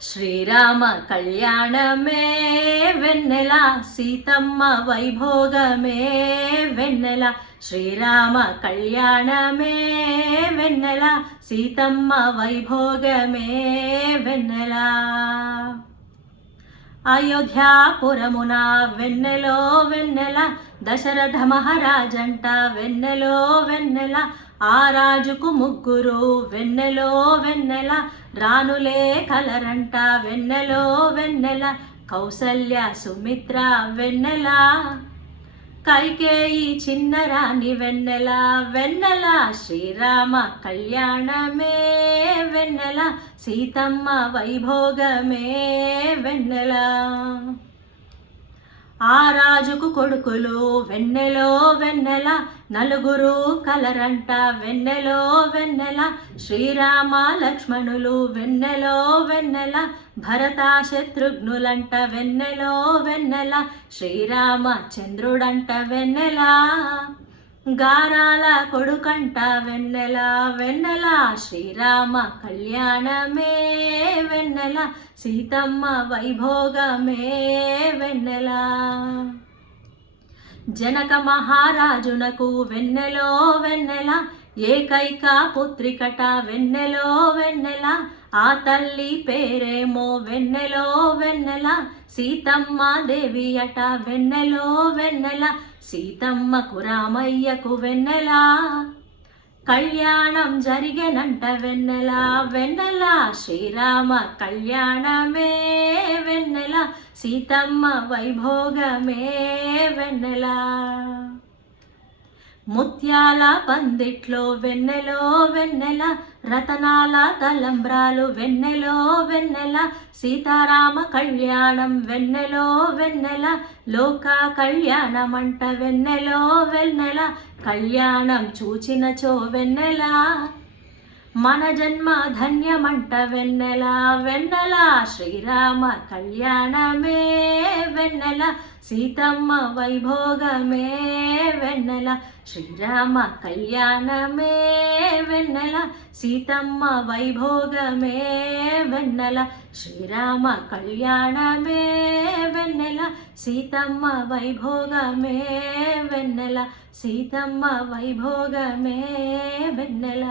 శ్రీరామ కళ్యాణమే వెన్నెల సీతమ్మ వైభోగమే వెన్నెల శ్రీరామ కళ్యాణమే వెన్నెల సీతమ్మ వైభోగమే వెన్నెల అయోధ్యాపురమున వెన్నెలో వెన్నెల దశరథ మహారాజంట వెన్నెలో వెన్నెల ఆ రాజుకు ముగ్గురు వెన్నెలో వెన్నెల రానులే కలరంట వెన్నెలో వెన్నెల కౌసల్య సుమిత్ర వెన్నెల కైకేయి చిన్నరాణి వెన్నెల వెన్నెల శ్రీరామ కళ్యాణమే వెన్నెల సీతమ్మ వైభోగమే వెన్నెల ఆ రాజుకు కొడుకులు వెన్నెలో వెన్నెల నలుగురు కలరంట వెన్నెలో వెన్నెల శ్రీరామ లక్ష్మణులు వెన్నెలో వెన్నెల భరత శత్రుఘ్నులంట వెన్నెలో వెన్నెల శ్రీరామ చంద్రుడంట వెన్నెల గారాల కొడుకంట వెన్నెల వెన్నెల శ్రీరామ కళ్యాణమే వెన్నెల సీతమ్మ వైభోగమే వెన్నెల జనక మహారాజునకు వెన్నెలో వెన్నెల ఏకైక పుత్రికట వెన్నెలో వెన్నెల ఆ తల్లి పేరేమో వెన్నెలో వెన్నెల సీతమ్మ దేవి అట వెన్నెలో వెన్నెల సీతమ్మకు రామయ్యకు వెన్నెల కళ్యాణం జరిగెనంట వెన్నెల వెన్నెల శ్రీరామ కళ్యాణమే వెన్నెల సీతమ్మ వైభోగమే వెన్నెల ముత్యాల పందిట్లో వెన్నెలో వెన్నెల రతనాల తలంబ్రాలు వెన్నెలో వెన్నెల సీతారామ కళ్యాణం వెన్నెలో వెన్నెల లోక కళ్యాణమంట వెన్నెలో వెన్నెల కళ్యాణం చూచినచో వెన్నెల మన జన్మ ధన్యమంట వెన్నెల వెన్నెల శ్రీరామ కళ్యాణమే వెన్నెల సీతమ్మ వైభోగమే వెన్నెల శ్రీరామ కళ్యాణమే వెన్నెల సీతమ్మ వైభోగమే వెన్నెల శ్రీరామ కళ్యాణమే వెన్నెల సీతమ్మ వైభోగమే వెన్నెల సీతమ్మ వైభోగమే వెన్నెల